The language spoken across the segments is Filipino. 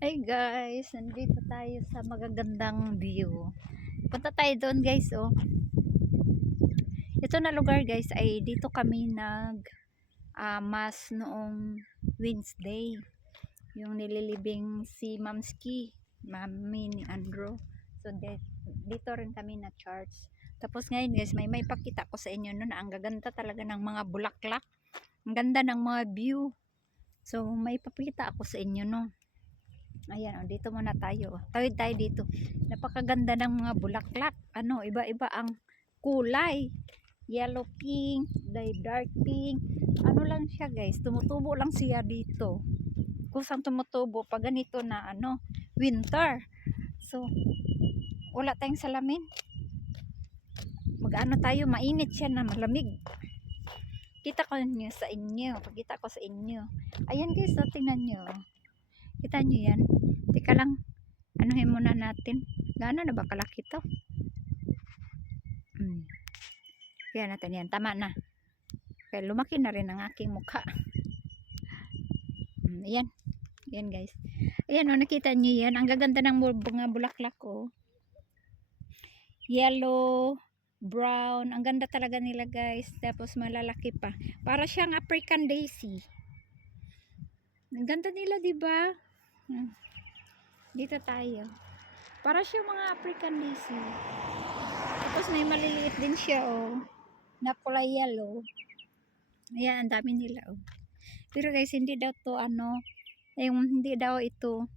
Hey guys, nandito tayo sa magagandang view. Punta tayo doon guys, oh. Ito na lugar guys ay dito kami mass noong Wednesday. Yung nililibing si Mamski, mami ni Andrew. So dito rin kami na church. Tapos ngayon guys, may pakita ko sa inyo no, na ang gaganda talaga ng mga bulaklak. Ang ganda ng mga view. So may papakita ako sa inyo no. Ayan, dito muna tayo. Tawid tayo dito. Napakaganda ng mga bulaklak. Ano, iba-iba ang kulay. Yellow pink, dark pink. Ano lang siya guys, tumutubo lang siya dito. Kusang tumutubo pag ganito na winter. So, wala tayong salamin. Mag-ano tayo, mainit siya na malamig. Kita ko nyo sa inyo. Pagkita ko sa inyo. Ayan guys, so tingnan nyo. Kita nyo yan. Teka lang, anuhin muna natin. Gaano na ba kalaki to? Kaya natin yan, tama na. Kaya lumaki na rin ang aking mukha. Ayan. Ayan guys. Ayan o, nakita nyo yan. Ang gaganda ng mga bulaklak ko. Yellow, brown. Ang ganda talaga nila guys. Tapos malalaki pa. Para siyang African daisy. Ang ganda nila, diba? Dito tayo. Para siyang mga African daisy. Tapos may maliliit din siya, oh. Na kulay yellow. Ayan, ang dami nila, oh. Pero guys, hindi daw to, hindi daw ito,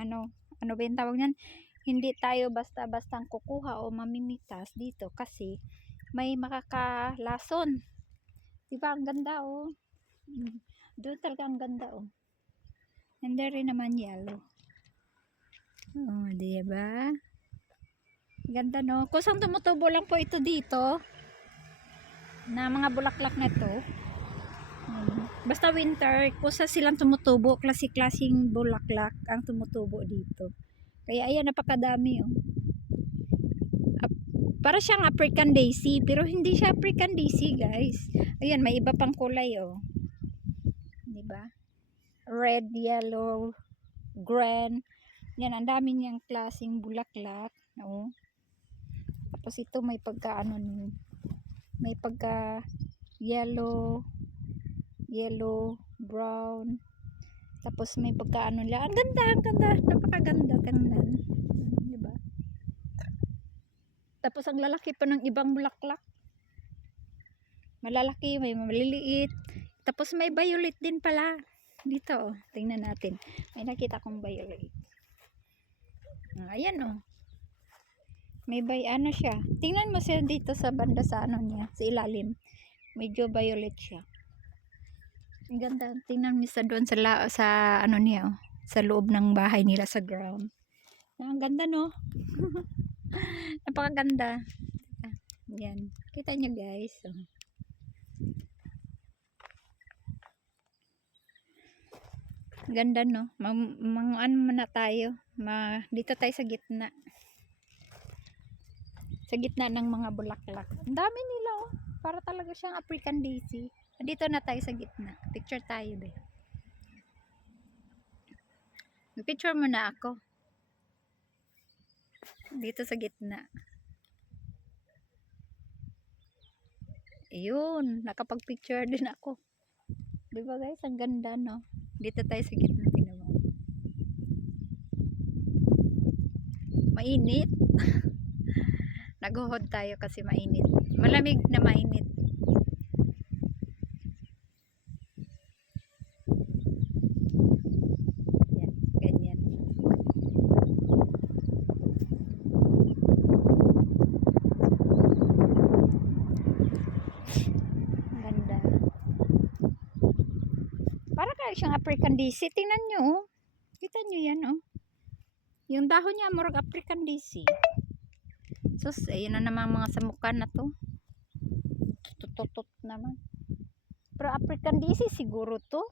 ano ba yung tawag niyan? Hindi tayo basta-bastang kukuha o mamimitas dito kasi may makakalason. Diba, ang ganda, oh. Doon talaga ang ganda, oh. And there rin naman yellow. Oh, diba? Ganda, no? Kusang tumutubo lang po ito dito na mga bulaklak na to. Basta winter, kusa silang tumutubo, klase-klaseng bulaklak ang tumutubo dito. Kaya ayan, napakadami, oh. Para siyang African daisy, pero hindi siya African daisy, guys. Ayan, may iba pang kulay, oh. Diba? Red, yellow, green. Yan, ang dami niyang klaseng bulaklak, oh. Tapos ito may pagka may pagka yellow, brown. Tapos may pagka nila. Ang ganda, napakaganda tingnan. Diba? Tapos ang lalaki pa ng ibang bulaklak. Malalaki, may maliliit. Tapos may violet din pala. Dito, oh. Tingnan natin. May nakita kong violet. Ayan, oh. May siya. Tingnan mo siya dito sa banda sa niya, sa ilalim. Medyo violet siya. Ang ganda. Tingnan mo sa doon sa niya, oh. Sa loob ng bahay nila sa ground. Ang ganda, no? Napakaganda. Yan. Kita nyo, guys. Oh. Ganda, no? Ano muna tayo. Dito tayo sa gitna. Sa gitna ng mga bulaklak. Ang dami nila, oh. Para talaga siyang African daisy. Dito na tayo sa gitna. Picture tayo, be. Picture mo na ako. Dito sa gitna. Ayun. Nakapag-picture din ako. Diba guys? Ang ganda, no? Dito tayo sa gitna. Tingnan mo. Mainit. Naguhod tayo kasi mainit. Malamig na mainit. Yan, ganyan. Ganda. Para kayo siyang African daisy. Tingnan nyo, oh. Kita nyo yan, oh. Yung dahon niya, murag African daisy. Sus, ayun na naman mga samukan na to. Tututot naman. Pero African daisy siguro to.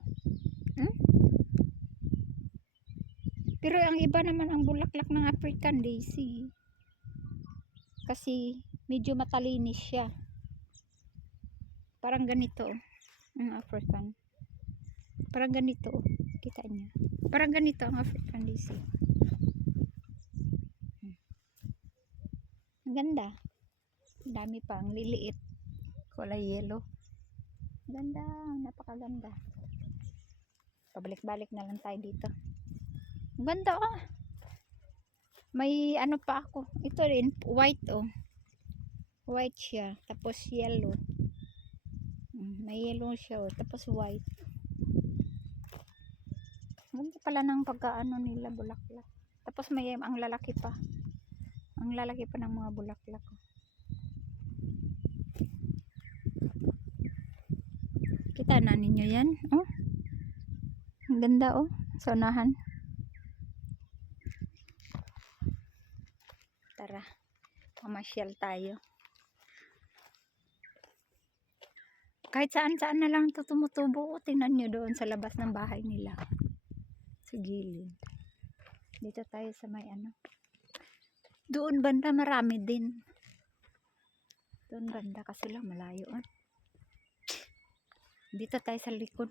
Pero ang iba naman ang bulaklak ng African daisy. Kasi medyo matalinis siya. Parang ganito. Ang African. Parang ganito. Kita niya. Parang ganito ang African Daisy. Ang ganda. Ang dami pa, ang liliit. Kulay yellow. Ganda, napakaganda. Pabalik-balik na lang tayo dito. Ang ganda ah. May ano pa ako. Ito rin, white oh. White siya, tapos yellow. May yellow siya oh, tapos white. Ganda pala ng pagkaano nila bulaklak. Tapos may ang lalaki pa. Ang lalaki pa ng mga bulaklak. Kita na ninyo yan? Oh. Ang ganda oh. Sa unahan. Tara. Mamasyal tayo. Kahit saan-saan na lang ito tumutubo. Tingnan nyo doon sa labas ng bahay nila. Sa gilid. Dito tayo sa may ano. Doon banda marami din. Doon banda kasi lang malayo. Dito tayo sa likod.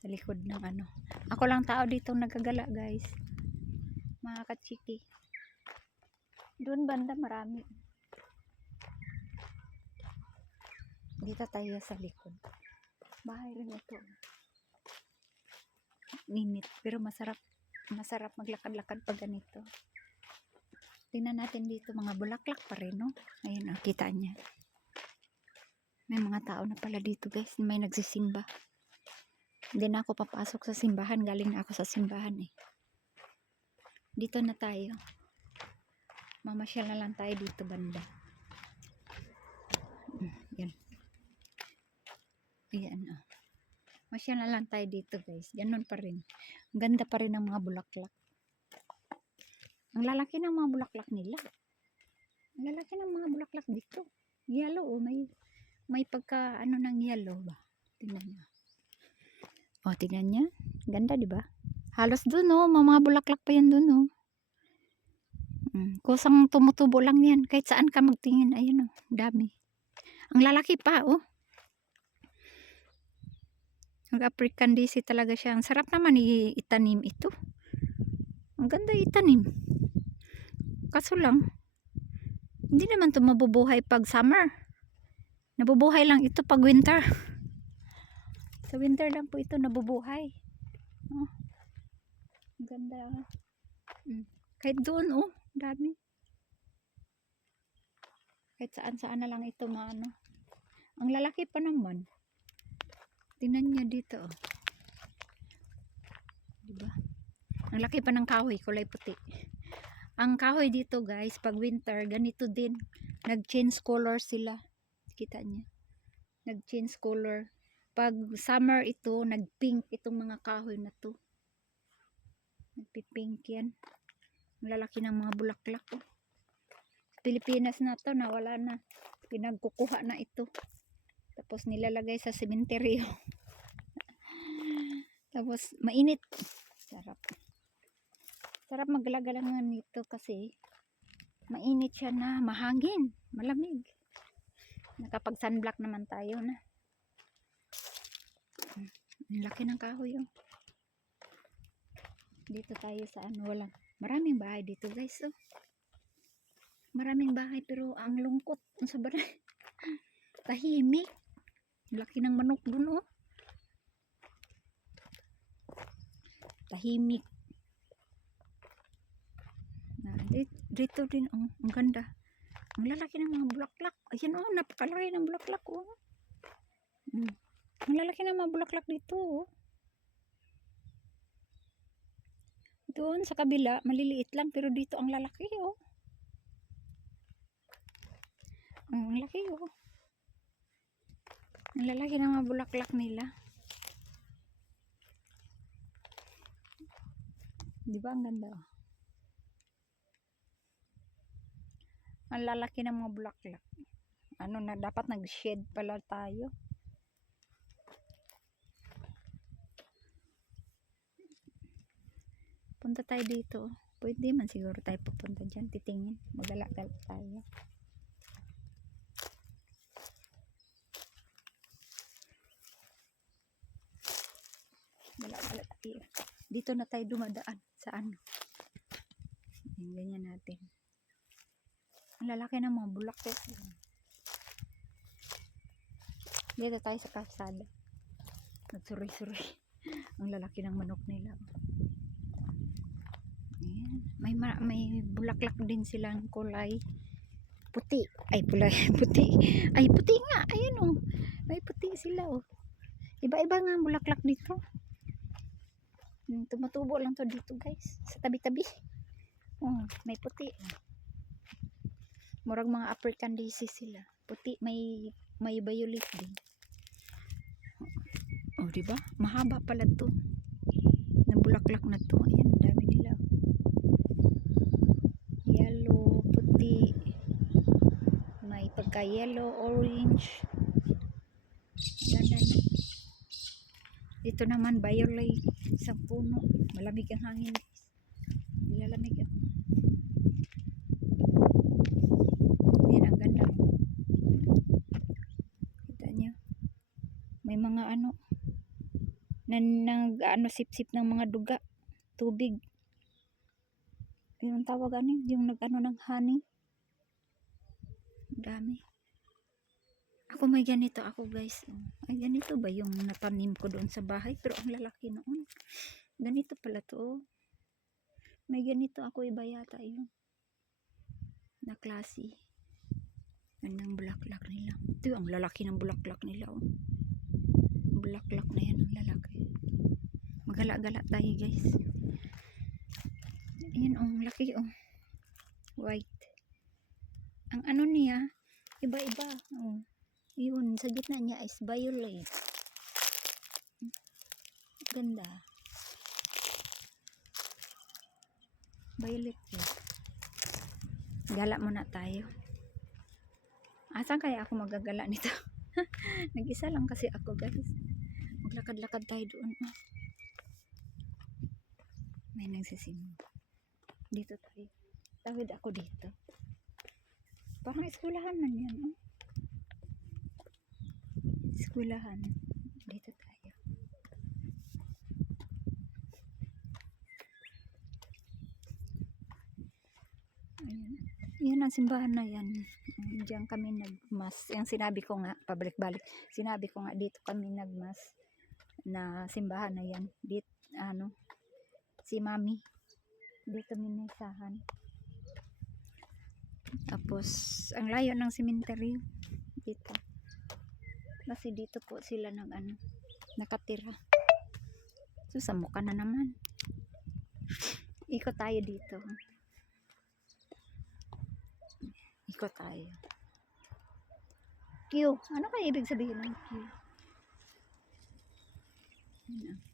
Sa likod ng ano. Ako lang tao dito nagagala guys. Mga kachiki. Doon banda marami. Dito tayo sa likod. Bahay rin ito. Ninit. Pero masarap. Masarap maglakad-lakad pag ganito. Tingnan natin dito. Mga bulaklak pa rin, no? Ayun, oh, kita niya. May mga tao na pala dito, guys. May nagsisimba. Hindi na ako papasok sa simbahan. Galing na ako sa simbahan, eh. Dito na tayo. Mamasyal na lang tayo dito, banda. Yan. Ayan, oh. Masyal na lang tayo dito guys. Ganun pa rin. Ang ganda pa rin ng mga bulaklak. Ang lalaki ng mga bulaklak nila. Ang lalaki ng mga bulaklak dito. Yellow oh. May pagka ano ng yellow ba? Tingnan nyo. Oh, tingnan nyo. Ganda diba? Halos dun oh. Mga bulaklak pa yan dun oh. Kusang tumutubo lang yan. Kahit saan ka magtingin. Ayun oh. Dami. Ang lalaki pa oh. African Daisy talaga siya. Ang sarap naman itanim ito. Ang ganda itanim. Kaso lang, hindi naman ito mabubuhay pag summer. Nabubuhay lang ito pag winter. Sa winter lang po ito nabubuhay. Oh, ang ganda. Kahit doon, oh, dami. Kahit saan-saan na lang ito maano. Ang lalaki pa naman. Tingnan niyo dito oh. Diba? Ang laki pa ng kahoy, kulay puti. Ang kahoy dito guys, pag winter, ganito din. Nag-change color sila. Kita niyo. Nag-change color. Pag summer ito, nag-pink itong mga kahoy na to. Nagpi-pink yan. Ang lalaki ng mga bulaklak oh. Pilipinas na to, nawala na. Pinagkukuha na ito. Tapos nilalagay sa sementeryo. Tapos mainit. Sarap. Sarap maglagalangan nito kasi mainit siya na mahangin. Malamig. Nakapag sunblock naman tayo na. Ang laki ng kahoy oh. Dito tayo sa ano. Walang. Maraming bahay dito guys oh. Maraming bahay pero ang lungkot. Ang sabay. Tahimik. Laki ng manok dun oh. Tahimik. Dito din oh. Ang ganda. Ang lalaki ng mga bulaklak. Ayan oh. Napakalaki ng bulaklak oh. Ang lalaki ng mga bulaklak dito oh. Doon sa kabila maliliit lang pero dito ang lalaki oh. Ang laki oh. Ang lalaki ng mga bulaklak nila. Diba ang ganda oh. Ang lalaki ng mga bulaklak. Ano na dapat nag-shed pala tayo. Punta tayo dito. Pwede man siguro tayo pupunta dyan. Titingin. Magala-gala tayo. Gala-gala Dito na tayo dumadaan sa ano. Ayan, ganyan natin. Ang lalaki ng mga bulaklak. Dito tayo sa kalsada. Nagsuri-suri. Ang lalaki ng manok nila. Ayan. May bulaklak din silang kulay puti. Ay, kulay puti. Ay, puti nga. Ayan oh. May puti sila oh. Iba-iba nga ang bulaklak dito. Tumutubo lang to dito guys. Sa tabi-tabi. Oh, may puti. Murag mga African daisy sila. Puti, may violet din. Oh, di ba? Mahaba pala to. Na bulaklak na to. Ayan, dami nila. Yellow, puti. May pagka yellow, orange. Ganda na. Dito naman violet. Isang puno. Malamig ang hangin. Nilalamig ako. Ayan, ang ganda. Kita niyo. May mga ano sip-sip ng mga duga, tubig. Yung tawag ano, yung nag-ano ng honey. Dami. Ako may ganito ako guys. Ay ganito ba yung natanim ko doon sa bahay, pero ang lalaki noon. Ganito pala to. May ganito ako, iba yata yun. Na klase. Yan ang bulaklak nila. Ito ang lalaki ng bulaklak nila oh. Bulaklak na yan ang lalaki. Magala-gala tayo guys. Ayan oh, laki oh. White. Ang ano niya, iba-iba. Oh. Yun, sa gitna niya is violet. Ganda. Violet eh. Gala muna tayo. Asan kaya ako magagala nito? Nag-isa lang kasi ako guys. Maglakad-lakad tayo doon. Oh. May nagsisimba. Dito tayo. Tawid ako dito. Parang eskwelahan man yan. Oh. Eskwelahan. Dito tayo. Ayan. Yan ang simbahan na yan. Diyan kami nagmas. Yung sinabi ko nga, pabalik-balik. Sinabi ko nga dito kami nagmas na simbahan na yan. Dito, ano, si Mami. Dito minasahan. Tapos, ang layo ng sementeryo. Dito. Kasi dito po sila nakatira. So, sa mukha na naman. Ikot tayo dito. Ikot tayo. Q. Ano kaya ibig sabihin ng Q?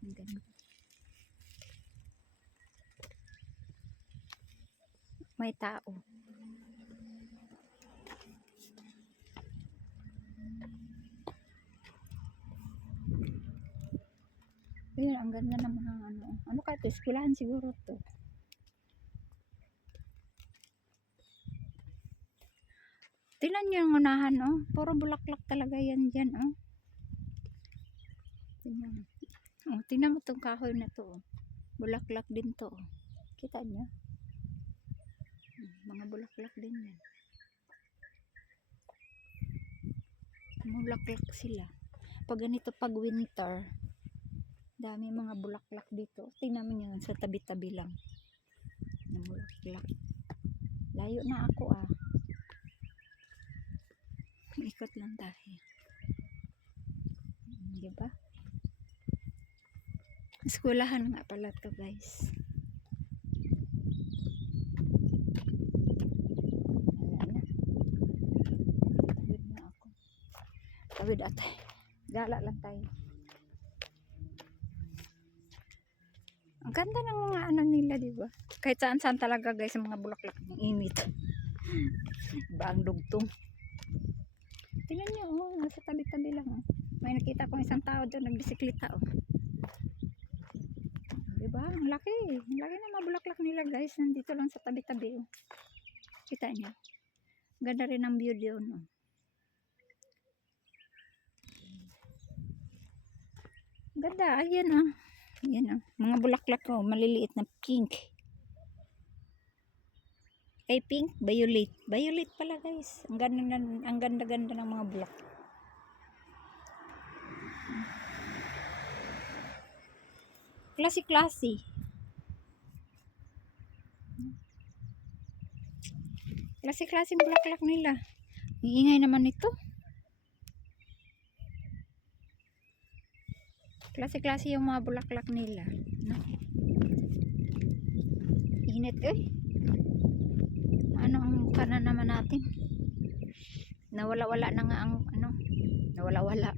Ang ganda. May tao. Ayun, ang ganda ng mga ano. Ano kaya ito? Eskwelahan siguro to. Tingnan nyo yung unahan, oh. Puro bulaklak talaga yan dyan, oh. Tingnan. Oh, tingnan mo itong kahoy na to, oh. Bulaklak din to, oh. Kita nyo? Mga bulaklak din yan. Bulaklak sila. Pag ganito, pag winter, dami mga bulaklak dito. Tingnan mo nyo sa tabi-tabi lang. Na bulaklak. Layo na ako, ah. Ikot lang tayo. Diba? Eskwelahan nga pala to guys. Wala na. Tawid na ako. Tawid ate. Gala lang tayo. Ang ganda ng mga ano nila, diba? Kahit saan-saan talaga guys, mga bulaklak ng init. Diba ang dugtong? Tingnan nyo, oh, nasa tabi-tabi lang. Oh. May nakita kong isang tao doon, nagbisikleta. Oh. Diba? Ang laki. Ang laki ng mga bulaklak nila guys. Nandito lang sa tabi-tabi. Oh. Kita nyo. Ganda rin ang view doon. Oh. Ganda. Ayan oh. Yan oh. Mga bulaklak ko, maliliit na pink. Ay, pink, violet. Violet pala guys. Ang ganda-ganda ng mga bulak. Klase-klase. Klase-klase bulaklak nila. Iingay naman ito. Klase-klase yung mga bulaklak nila. No? Init eh. Ano ang kanan naman natin? Nawala-wala na nga ang ano. Nawala-wala.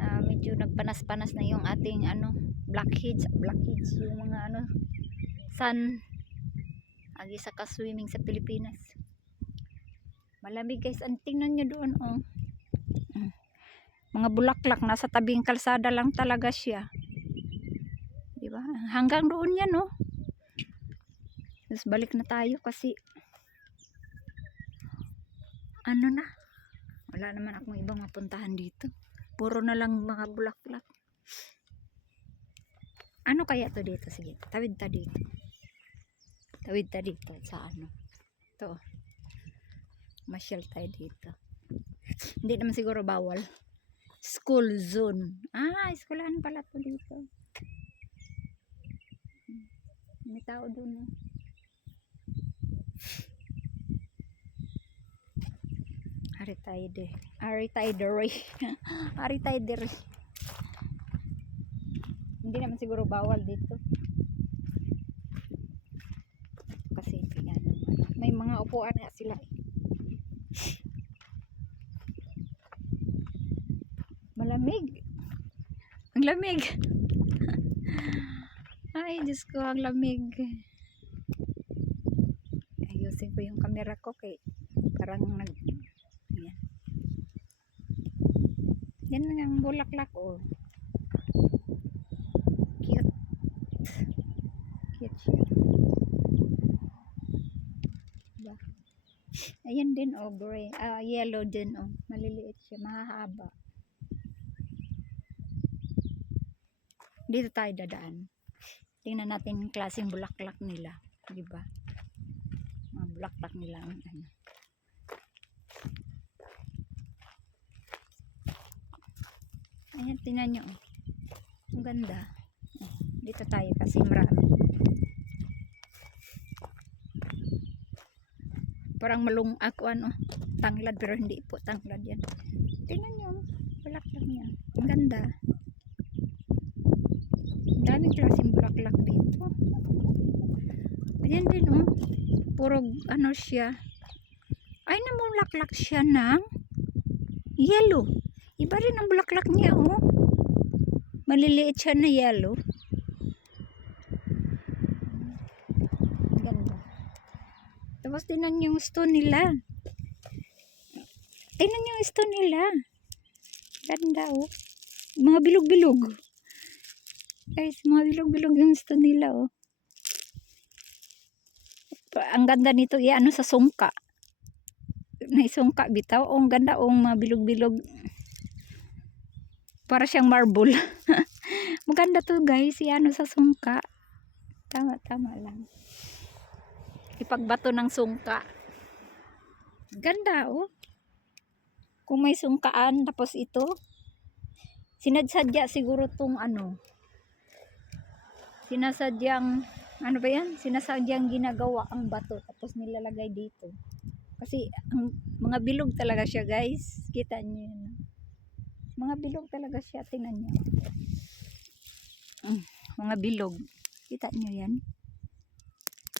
Medyo nagpanas-panas na yung ating ano, blackheads yung mga ano, sun agi sa ka-swimming sa Pilipinas. Malamig guys, ang tingnan nyo doon oh. Mga bulaklak nasa tabing kalsada lang talaga siya. Di ba? Hanggang doon yan oh. Tapos balik na tayo kasi ano na, wala naman akong ibang mapuntahan dito. Puro na lang mga bulaklak. Ano kaya to dito? Sige, tawid ta dito. Tawid ta dito sa ano. To. Masyal tayo dito. Hindi naman siguro bawal. School zone. Eskwelahan pala to dito. May tao doon. Aritayder. Hindi naman siguro bawal dito. Kasi yan, may mga upuan nga sila. Malamig. Ang lamig. Ay, Diyos ko, ang lamig. Ayusin ko yung camera ko kay parang yan ang bulaklak oh. Cute. Cute siya. Diba? Ayan din oh, gray. Yellow din oh. Maliliit siya, mahahaba. Dito tayo dadaan. Tingnan natin yung klaseng bulaklak nila. Diba? Mga bulaklak nila ano. Ayan, tingnan nyo. Ang ganda. Dito tayo kasi marami. Parang ano, tanglad pero hindi po tanglad yan. Tingnan nyo. Bulaklak niya. Ang ganda. Daming klaseng bulaklak dito. Ayan din oh. Puro ano siya. Ay, namulaklak siya ng yellow. Iba rin ang bulaklak niya oh. Maliliit siya na yellow. Ganda. Tapos tingnan yung stone nila. Tingnan yung stone nila. Ganda oh. Mga bilog-bilog. Guys, mga bilog-bilog yung stone nila oh. Ang ganda nito, ano sa sungka. Naisungka bitaw. Oh, ang ganda oh, mga bilog-bilog. Para siyang marble. Maganda to guys, ano sa sungka. Tama lang. Ipagbato ng sungka. Ganda oh. Kung may sungkaan, tapos ito. Sinadsadya siguro tong ano. Sinasadyang, ano ba yan? Sinasadyang ginagawa ang bato. Tapos nilalagay dito. Kasi ang mga bilog talaga siya guys. Kita niyo yun. Mga bilog talaga siya. Tingnan niyo. Mga bilog. Kita niyo yan.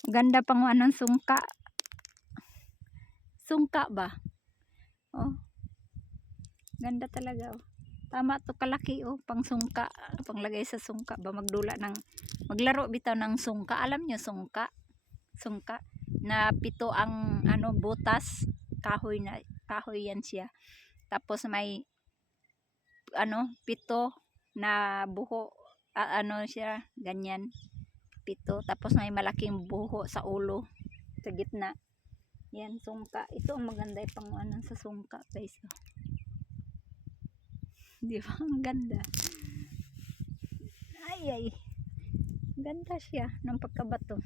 Ganda pang anong sungka. Sungka ba? Oh. Ganda talaga oh. Tama to kalaki oh. Pang sungka. Panglagay sa sungka ba? Maglaro bitaw ng sungka. Alam niyo sungka? Sungka. Na pito ang ano butas. Kahoy yan siya. Tapos may ano, pito na buho, ano siya, ganyan, pito, tapos may malaking buho sa ulo, sa gitna, yan, sungka, ito ang maganda pang ano sa sungka guys, di ba, ang ganda, ay Ganda siya ng pagkabato.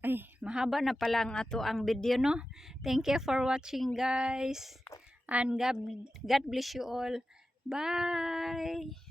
Ay, mahaba na pala ang ato ang video, no? Thank you for watching, guys. And God bless you all. Bye!